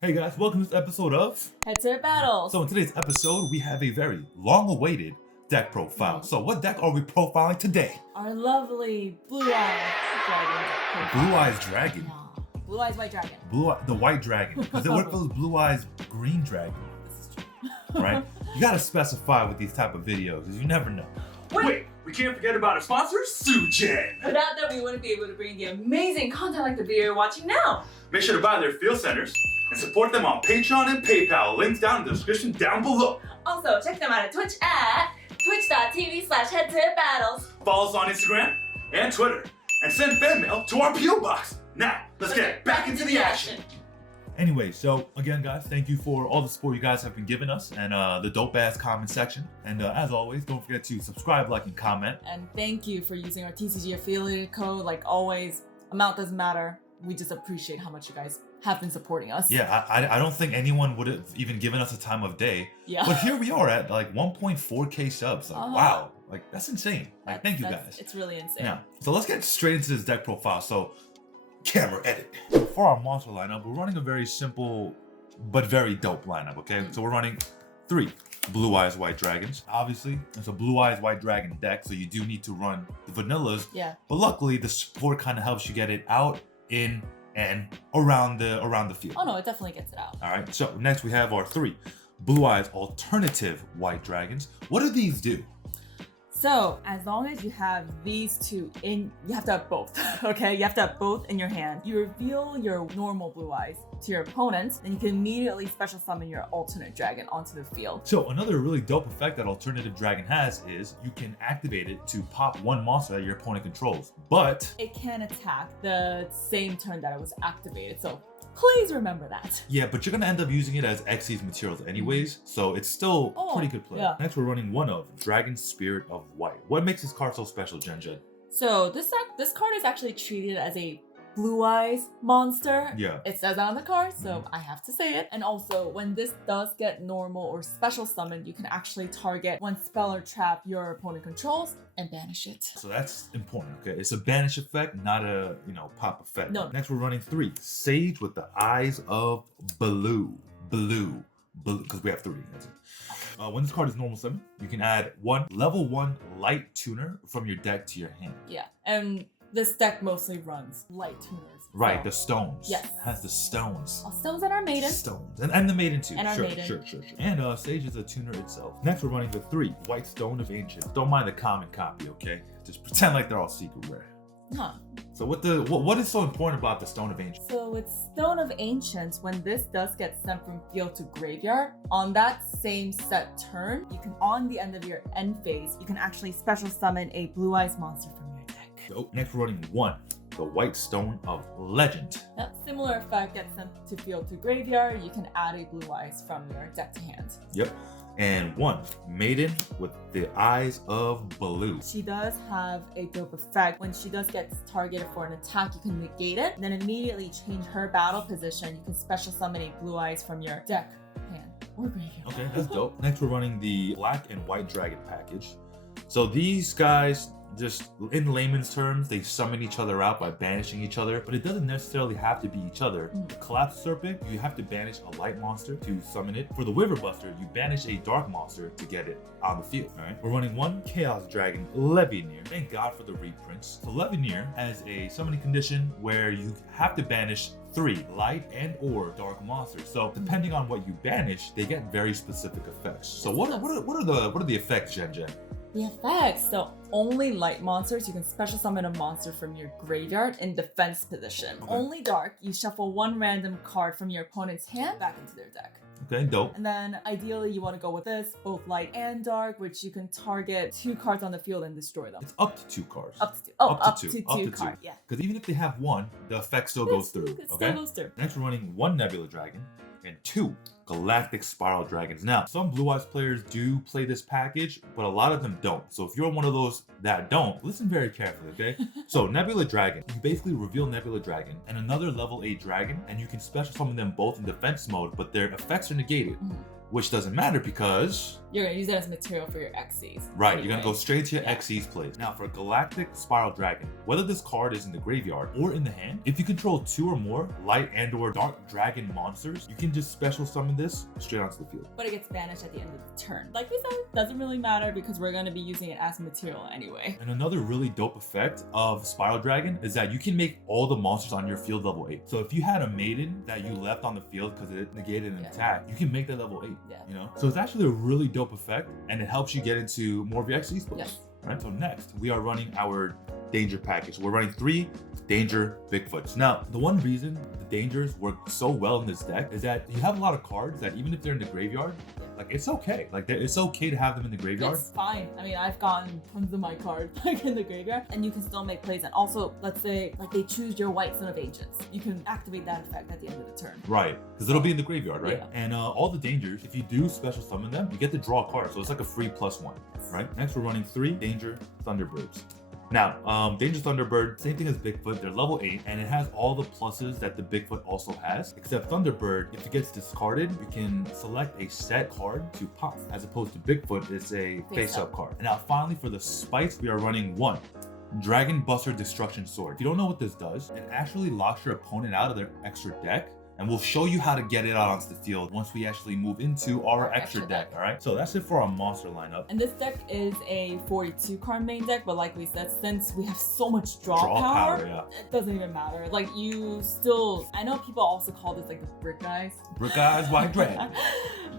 Hey guys, welcome to this episode of Head-to-head battles. So in today's episode, we have a very long-awaited deck profile. So what deck are we profiling today? Our lovely Blue Eyes Dragon. Blue Eyes Dragon. No. Blue Eyes White Dragon. The White Dragon. Because what if it was Blue Eyes Green Dragon? This is true. Right? You gotta specify with these type of videos, because you never know. Wait, we can't forget about our sponsor, Sugen. Without that, we wouldn't be able to bring the amazing content like the video you're watching now. Make sure to buy their field centers and support them on Patreon and PayPal. Links down in the description down below. Also, check them out at Twitch at twitch.tv/head-to-head-battles. Follow us on Instagram and Twitter and send fan mail to our PO box. Now, let's get back into the action. Anyway, so again guys, thank you for all the support you guys have been giving us and the dope ass comment section. And as always, don't forget to subscribe, like, and comment. And thank you for using our TCG affiliate code. Like always, amount doesn't matter. We just appreciate how much you guys have been supporting us. Yeah, I don't think anyone would have even given us a time of day. Yeah. But here we are at like 1.4K subs. Like, wow, like that's insane. Like, thank you guys. It's really insane. Yeah. So let's get straight into this deck profile. So, camera edit. For our monster lineup, we're running a very simple but very dope lineup. Okay, so we're running 3 Blue Eyes White Dragons. Obviously, it's a Blue Eyes White Dragon deck, so you do need to run the vanillas. Yeah. But luckily, the support kind of helps you get it out, in, and around the field. Oh no, it definitely gets it out. All right, so next we have our 3 Blue Eyes Alternative White Dragons. What do these do? So as long as you have these two in, you have to have both, okay? You have to have both in your hand. You reveal your normal Blue Eyes to your opponent, and you can immediately special summon your alternate dragon onto the field. So another really dope effect that Alternative Dragon has is you can activate it to pop one monster that your opponent controls, but it can attack the same turn that it was activated, so please remember that. yeah, but you're gonna end up using it as Xyz materials anyways, so it's still pretty good play. Yeah. Next, we're running one of Dragon Spirit of White. What makes this card so special, Jen? So this card is actually treated as a Blue Eyes monster. Yeah. It says that on the card, so I have to say it. And also, when this does get normal or special summoned, you can actually target one spell or trap your opponent controls and banish it. So that's important, okay? It's a banish effect, not a, pop effect. No. Next, we're running 3 Sage with the Eyes of Blue, because we have 3. That's it. When this card is normal summon, you can add 1 level 1 light tuner from your deck to your hand. Yeah, and this deck mostly runs light tuners. Right, so. the stones. Yes. It has the stones. All stones and our maiden. Stones. And the maiden too. And our sure, maiden. Sure. And Sage is a tuner itself. Next, we're running the 3 White Stone of Ancient. Don't mind the common copy, okay? Just pretend like they're all secret rare. Huh. So what is so important about the Stone of Ancient? So with Stone of Ancients, when this does get sent from field to graveyard, on that same set turn, you can, on the end of your end phase, you can actually special summon a Blue Eyes monster from your deck. So next, we're running 1 the White Stone of Legend. Now, similar effect gets sent to field to graveyard, you can add a Blue Eyes from your deck to hand. Yep. And 1 Maiden with the Eyes of Blue. She does have a dope effect. When she does get targeted for an attack, you can negate it, and then immediately change her battle position. You can special summon a Blue Eyes from your deck, hand, or graveyard. Okay, that's dope. Next, we're running the Black and White Dragon package. So these guys, just in layman's terms, they summon each other out by banishing each other, but it doesn't necessarily have to be each other. The Collapse Serpent, you have to banish a light monster to summon it. For the Wyverbuster, you banish a dark monster to get it on the field. All right, we're running 1 Chaos Dragon Levineer. Thank God for the reprints. So Levineer has a summoning condition where you have to banish 3 light and or dark monsters. So depending on what you banish, they get very specific effects. So what are the effects, Jen? The effects. So only light monsters, you can special summon a monster from your graveyard in defense position. Okay. Only dark, you shuffle 1 random card from your opponent's hand back into their deck. Okay, dope. And then ideally you want to go with this, both light and dark, which you can target 2 cards on the field and destroy them. It's up to 2 cards. Up to 2. Oh, Up to 2 cards. Yeah. Because even if they have 1, the effect still goes through. It Okay. still goes through. Next, we're running 1 Nebula Dragon and 2 Galactic Spiral Dragons. Now, some Blue Eyes players do play this package, but a lot of them don't. So if you're one of those that don't, listen very carefully, okay? So Nebula Dragon, you basically reveal Nebula Dragon and another level 8 dragon, and you can special summon them both in defense mode, but their effects are negated. which doesn't matter because you're gonna use it as material for your Xyz. right, anyway. you're gonna go straight to your Xyz place. Now for Galactic Spiral Dragon, whether this card is in the graveyard or in the hand, if you control 2 or more light and or dark dragon monsters, you can just special summon this straight onto the field. But it gets banished at the end of the turn. Like we said, doesn't really matter because we're gonna be using it as material anyway. And another really dope effect of Spiral Dragon is that you can make all the monsters on your field level 8. So if you had a maiden that you left on the field because it negated an attack, you can make that level 8. Yeah. You know? So it's actually a really dope effect, and it helps you get into more of your Xyz plays. Yes. Right? So next, we are running our danger package. We're running 3 danger Bigfoots. Now, the one reason the dangers work so well in this deck is that you have a lot of cards that even if they're in the graveyard, like it's okay. Like it's okay to have them in the graveyard. It's fine. I mean, I've gotten tons of my cards like in the graveyard, and you can still make plays. And also, let's say like they choose your White Son of Ancients, you can activate that effect at the end of the turn. Right, because it'll be in the graveyard, right? Yeah. And all the dangers, if you do special summon them, you get to draw a card. So it's like a free +1, right? Next, we're running 3 danger Thunderbirds. Now, Danger Thunderbird, same thing as Bigfoot, they're level 8, and it has all the pluses that the Bigfoot also has, except Thunderbird, if it gets discarded, you can select a set card to pop, as opposed to Bigfoot, it's a face-up card. And now finally for the spice, we are running 1. Dragon Buster Destruction Sword. If you don't know what this does, it actually locks your opponent out of their extra deck, and we'll show you how to get it out onto the field once we actually move into our extra deck, all right? So that's it for our monster lineup. And this deck is a 42 card main deck, but like we said, since we have so much draw power, it doesn't even matter. Like you still, I know people also call this like the brick guys. Brick Eyes White Dragon.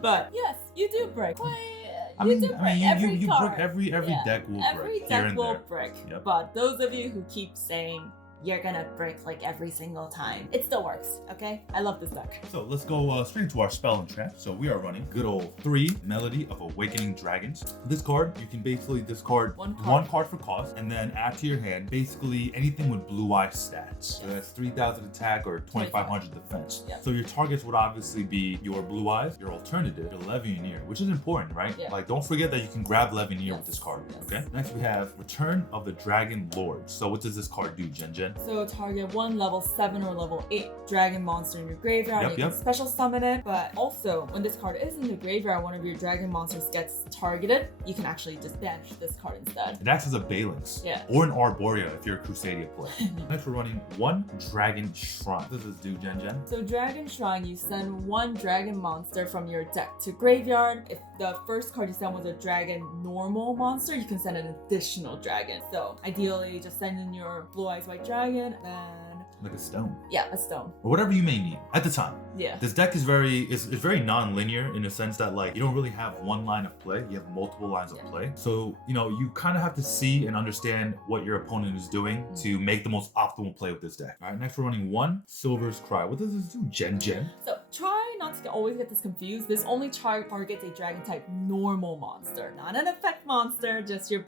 But yes, you do brick. You brick every card. Brick every deck will break. Every deck will break. Yep. But those of you who keep saying you're gonna brick like every single time, it still works, okay? I love this deck. So let's go straight into our spell and trap. So we are running good old 3 Melody of Awakening Dragons. This card, you can basically discard one card for cost and then add to your hand basically anything with blue eye stats. So that's 3,000 attack or 2,500 defense. Yep. So your targets would obviously be your blue eyes, your alternative, your Levianeer, which is important, right? Yeah. Like don't forget that you can grab Levianeer with this card, okay? Next we have Return of the Dragon Lord. So what does this card do, Jen Jen? So target 1 level 7 or level 8 dragon monster in your graveyard. You can special summon it, but also when this card is in the graveyard, one of your dragon monsters gets targeted, you can actually just banish this card instead. It acts as a Balance. Yeah. Or an Arborea if you're a Crusadia player. Next we're running 1 Dragon Shrine. What does this do, Jen Jen? So Dragon Shrine, you send 1 dragon monster from your deck to graveyard. If the first card you send was a dragon normal monster, you can send an additional dragon. So ideally just send in your blue eyes white dragon, then Like a stone. yeah, a stone. Or whatever you may need at the time. Yeah. This deck is very non-linear in the sense that like you don't really have one line of play, you have multiple lines of play. So, you know, you kind of have to see and understand what your opponent is doing to make the most optimal play with this deck. All right, next we're running 1 Silver's Cry. What does this do, Jen Jen? So try not to always get this confused. This only targets a dragon type normal monster, not an effect monster, just your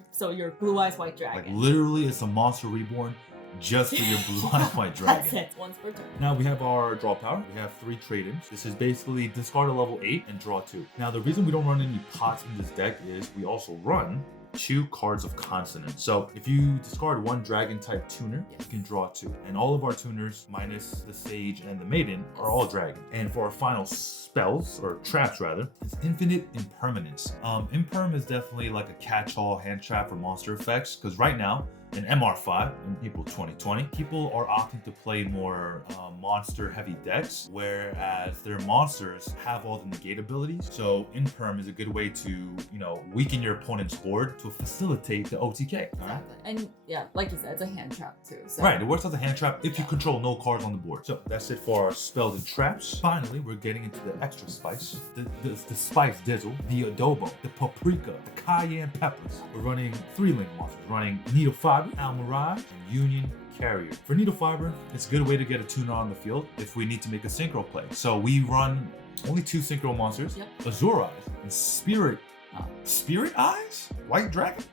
blue eyes white dragon. Like literally it's a monster reborn just for your blue eyes white dragon. That's it, once per turn. Now we have our draw power. We have 3 trade-ins. This is basically discard a level 8 and draw 2. Now the reason we don't run any pots in this deck is we also run 2 cards of consonance. So if you discard 1 dragon type tuner, you can draw 2. And all of our tuners, minus the sage and the maiden, are all dragon. And for our final spells, or traps rather, it's infinite impermanence. Imperm is definitely like a catch-all hand trap for monster effects, because right now, in MR5, in April 2020, people are opting to play more monster-heavy decks, whereas their monsters have all the negate abilities. So Imperm is a good way to, you know, weaken your opponent's board to facilitate the OTK. Exactly. And yeah, like you said, it's a hand trap too. So. Right, it works as a hand trap if you control no cards on the board. So that's it for our spells and traps. Finally, we're getting into the extra spice. The spice dizzle, the adobo, the paprika, the cayenne peppers. We're running 3 link monsters. We're running Needle Fiber, Almirage, and Union Carrier. For Needle Fiber, it's a good way to get a tuner on the field if we need to make a synchro play. So we run only 2 synchro monsters, Azure Eyes and Spirit Eyes? White Dragon?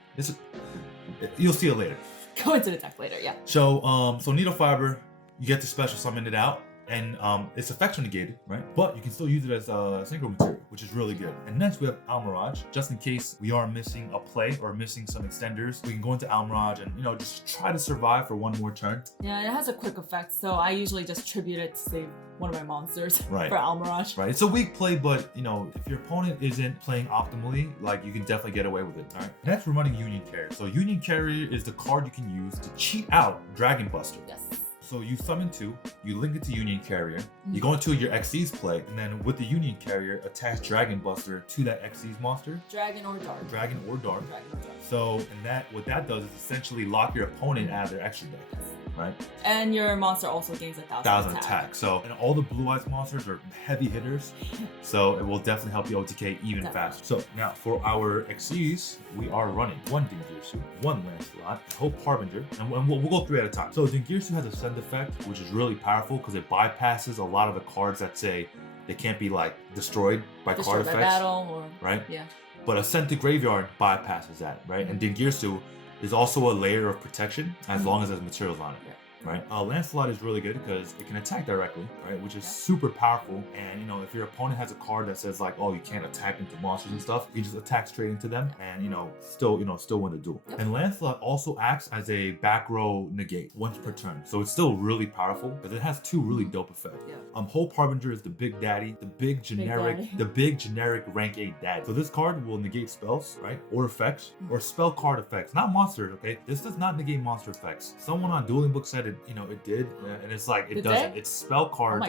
You'll see it later. Go into the deck later, yeah. So Needle Fiber, you get to special summon it out and its effects are negated, right? But you can still use it as a synchro material, which is really good. And next we have Almirage, just in case we are missing a play or missing some extenders. We can go into Almirage and just try to survive for one more turn. Yeah, it has a quick effect, so I usually just tribute it to save one of my monsters for Almirage. Right, it's a weak play, but if your opponent isn't playing optimally, like you can definitely get away with it. All right. Next, we're running Union Carrier. So Union Carrier is the card you can use to cheat out Dragon Buster. Yes. So you summon 2, you link it to Union Carrier, you go into your Xyz play, and then with the Union Carrier, attach Dragon Buster to that Xyz monster. Dragon or Dark. Dragon or Dark. Dragon or Dark. So, and what that does is essentially lock your opponent out of their extra deck. Yes. Right? And your monster also gains 1,000 attack. So, and all the Blue Eyes monsters are heavy hitters, so it will definitely help you OTK even faster. So now for our Xyz, we are running 1 Dingirsu, 1 Lancelot, Hope Harbinger, and we'll go 3 at a time. So Dingirsu has a send effect, which is really powerful because it bypasses a lot of the cards that say they can't be like destroyed by card effects. Battle or right? Yeah. But a send to graveyard bypasses that, right? And Dingirsu is also a layer of protection as long as there's materials on it. Right? Lancelot is really good because it can attack directly, right? Which is super powerful. And if your opponent has a card that says like, oh, you can't attack into monsters and stuff, you just attack straight into them and still win the duel. And Lancelot also acts as a back row negate once per turn. So it's still really powerful because it has 2 really dope effects. Hope Harbinger is the big daddy, the big generic rank 8 daddy. So this card will negate spells, right? Or effects, or spell card effects, not monsters, okay? This does not negate monster effects. Someone on Dueling Book said it did, and it's like it doesn't. It's spell cards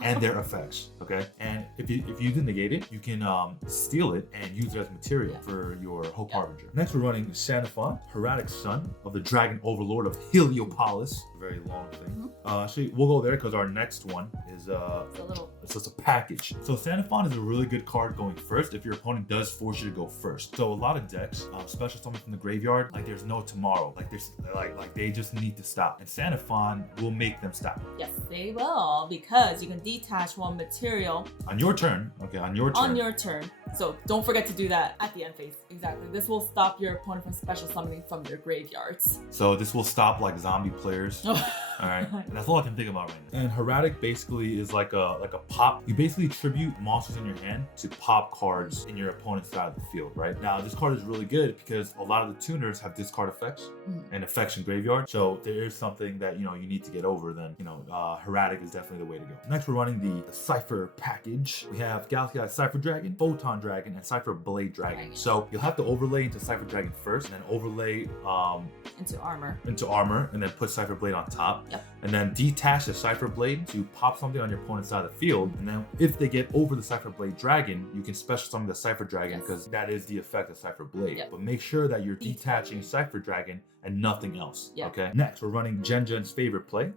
and their effects, okay? And if you do negate it, you can steal it and use it as material for your Hope Harbinger. Next, we're running Xanathon, Heradic Son of the Dragon Overlord of Heliopolis. Very long thing. Actually, we'll go there because our next one is it's just a package. So Xanathon is a really good card going first if your opponent does force you to go first. So a lot of decks, special summon from the graveyard, like there's no tomorrow. Like there's like they just need to stop. And Xanathon will make them stop. Yes, they will, because you can detach 1 material on your turn. Okay, on your turn. So don't forget to do that at the end phase. Exactly. This will stop your opponent from special summoning from their graveyards. So this will stop like zombie players. All right, and that's all I can think about right now. And Heradic basically is like a pop. You basically tribute monsters in your hand to pop cards in your opponent's side of the field, right? Now this card is really good because a lot of the tuners have discard effects and effects in graveyard. So there is something that you need to get over. Then Heradic is definitely the way to go. Next, we're running the Cypher package. We have Galactic Cypher Dragon, Photon Dragon, and Cypher Blade Dragon. So you'll have to overlay into Cypher Dragon first, and then overlay into armor, and then put Cypher Blade on top. And then detach the Cypher Blade to pop something on your opponent's side of the field. And then if they get over the Cypher Blade Dragon, you can special summon the Cypher Dragon because that is the effect of Cypher Blade. But make sure that you're detaching Cypher Dragon and nothing else. Okay. Next, we're running Jen's favorite play,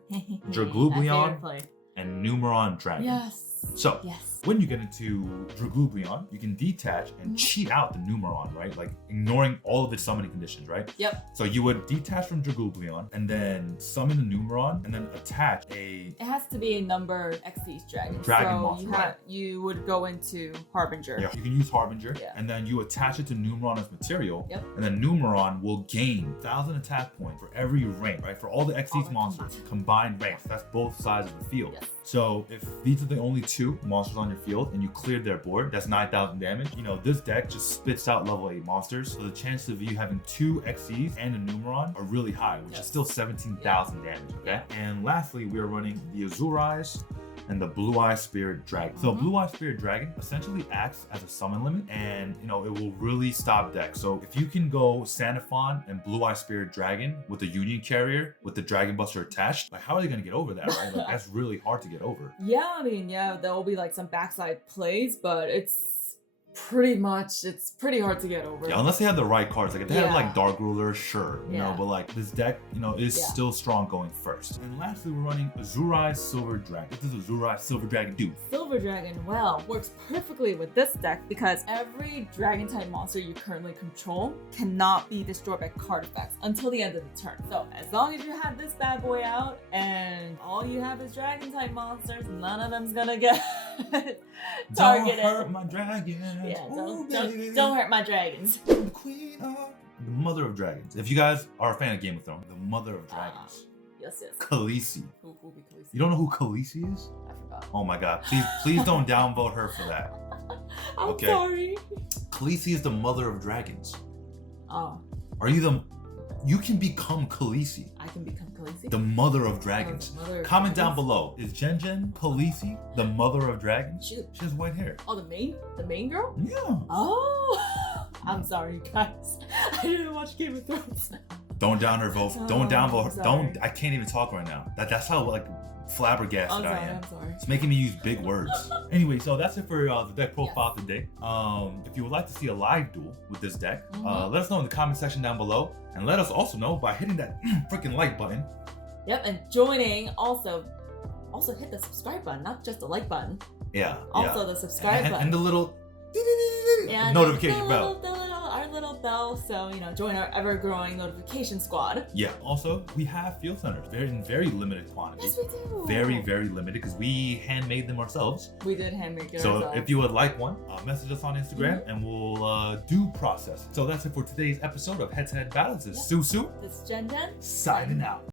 Draglublion and Numeron Dragon. Yes. So when you get into Draglublion, you can detach and cheat out the Numeron, right? Like ignoring all of its summoning conditions, right? So you would detach from Draglublion and then summon the Numeron and then attach a... It has to be a number Xyz dragon. Monster, you would go into Harbinger. Yeah, you can use Harbinger and then you attach it to Numeron as material. And then Numeron will gain 1,000 attack points for every rank, right? For all the Xyz monsters, combined ranks. That's both sides of the field. So if these are the only 2 monsters on your field and you cleared their board, that's 9,000 damage. This deck just spits out level 8 monsters. So the chances of you having 2 Xyz and a Numeron are really high, which is still 17,000 damage, okay? And lastly, we are running the Azure Eyes and the Blue Eye Spirit Dragon. So Blue Eye Spirit Dragon essentially acts as a summon limit, and it will really stop decks. So if you can go Xanathon and Blue Eye Spirit Dragon with the Union Carrier with the Dragon Buster attached, like how are they gonna get over that, right? Like that's really hard to get over. There will be like some backside plays, but it's pretty hard to get over. Unless they have the right cards. Like if they have like Dark Ruler, sure, but like this deck, is still strong going first. And lastly, we're running Azure Eyes Silver Dragon. What does Azure Eyes Silver Dragon do? Silver Dragon, works perfectly with this deck because every dragon type monster you currently control cannot be destroyed by card effects until the end of the turn. So as long as you have this bad boy out and all you have is dragon type monsters, none of them's gonna get targeted. Don't hurt my dragons. Don't hurt my dragons. The Queen of the Mother of Dragons. If you guys are a fan of Game of Thrones, the Mother of Dragons. Yes. Khaleesi. Who will be Khaleesi? You don't know who Khaleesi is? I forgot. Oh my god. Please don't downvote her for that. I'm Okay. sorry. Khaleesi is the mother of dragons. Oh, You can become Khaleesi, I can become Khaleesi? the mother of dragons. Mother of Comment down dragons? below. Is Jen Khaleesi the mother of dragons? She- She has white hair. Oh, the main girl? Yeah. Oh, I'm sorry, guys. I didn't watch Game of Thrones. Don't down her vote. Oh, Don't downvote her. sorry. Don't. I can't even talk right now. That's how like flabbergasted I am. I'm sorry. It's making me use big words. Anyway, so that's it for the deck profile today. If you would like to see a live duel with this deck, let us know in the comment section down below, and let us also know by hitting that freaking like button. Yep, and joining also hit the subscribe button, not just the like button. Yeah. Also the subscribe button. And the little And notification the bell. our little bell, so join our ever-growing notification squad. Yeah. Also, we have field centers, in very limited quantity. Yes, we do. Very, very limited because we handmade them ourselves. We did handmake it So ourselves. if you would like one, message us on Instagram and we'll do process. So that's it for today's episode of Head to Head Battles. This is Susu This is Jen. signing out.